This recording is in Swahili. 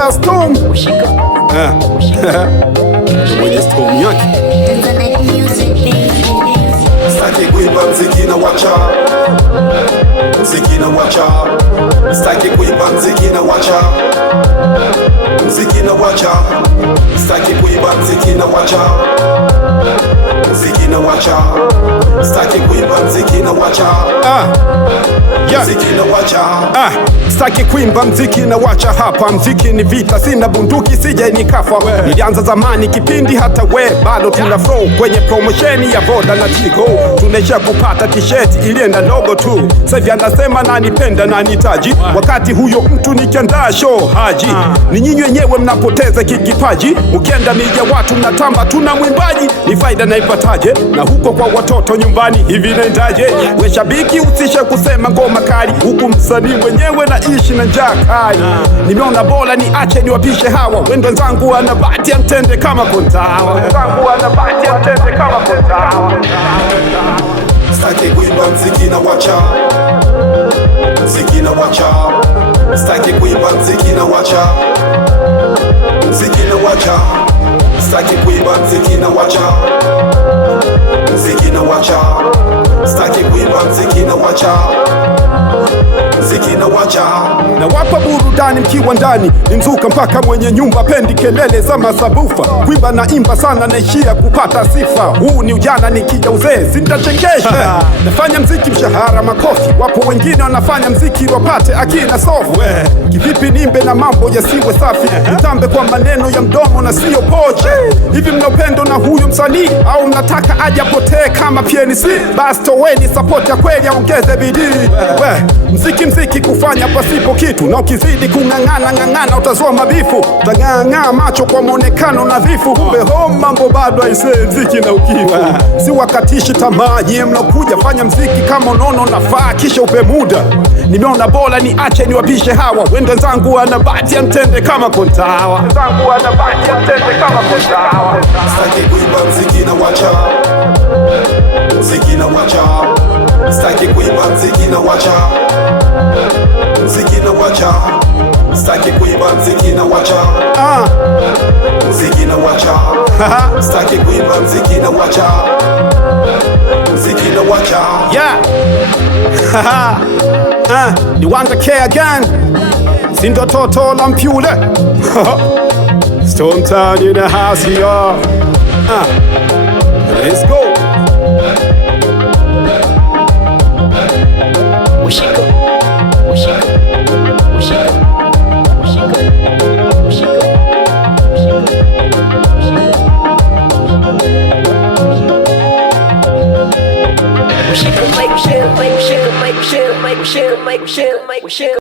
Mr. Storm mwenye storm yake. Staki kuimba mziki na wacha, mziki na wacha. Staki kuimba mziki na wacha, mziki na wacha. Staki kuimba mziki na wacha, mziki na wacha. Staki kuimba mziki na wacha, mziki na wacha. Staki kuimba mziki na wacha hapa. Mziki ni vita, sina bunduki sije nikafa. Nilianza zamani kipindi hata we bado tuna flow kwenye promosheni ya Voda na Tigo. Tunaisha kupata t-shirt ilienda logo tu. Sasa anasema nanipenda na nitaji, wakati huyo mtu nikiandaa show haji. Ni nyinyi wenyewe mnapoteza kikipaji, ukienda mija watu mnatamba tuna mwimbaji. Ni faida naipataje? Na huko kwa watoto nyumbani hivi naendaje? We shabiki usishe kusema ngoma kali, huku msanii mwenyewe naishi na njaa kali. Nimeona bora niache niwapishe hawa, wendo zangu anabati ya mtende kama kontawa. Staki kuimba mziki na wacha, mziki na wacha. Staki kuimba mziki na wacha, mziki na wacha. Staki kuimba mziki na wacha, mziki na wacha. Staki kuimba mziki na wacha, mziki na wacha. Na wapa burudani mkiwa ndani, ni mzuka mpaka mwenye nyumba pendi kelele za masabufa. Kuimba na imba sana naishia kupata sifa. Huu ni ujana nikija uzee sintachekesha. Nafanya mziki mshahara makofi, wapo wengine wanafanya mziki wapate akina software. Kivipi nimbe na mambo yasiwe safi, nitambe kwa maneno ya mdomo na sio poche. Hivi mna upendo na huyo msanii au mnataka aje apotee kama PNC? Basi toweni support ya kweli, aongeze bidii. Mziki kufanya pasipo kitu, na ukizidi kung'ang'ana utazua mabifu. Utang'ang'aa macho kwa mwonekano nadhifu, kumbe mambo bado aisee. Mziki na ukiwa si wakatishi tamaa, nyie mnakuja fanya mziki kama unaona nafaa, kisha upe muda. Nimeona bora niache niwapishe hawa, wendo zangu anabati ya mtende kama kontawa. Staki kuimba mziki na wacha, mziki na wacha. Staki kuimba mziki na wacha, mziki na wacha. Staki kuimba mziki na wacha, mziki na wacha. Staki kuimba mziki na wacha, mziki na wacha. Ni Wanda K again, sindo toto la mpyule. Storm Town in the house here. Let's go. Make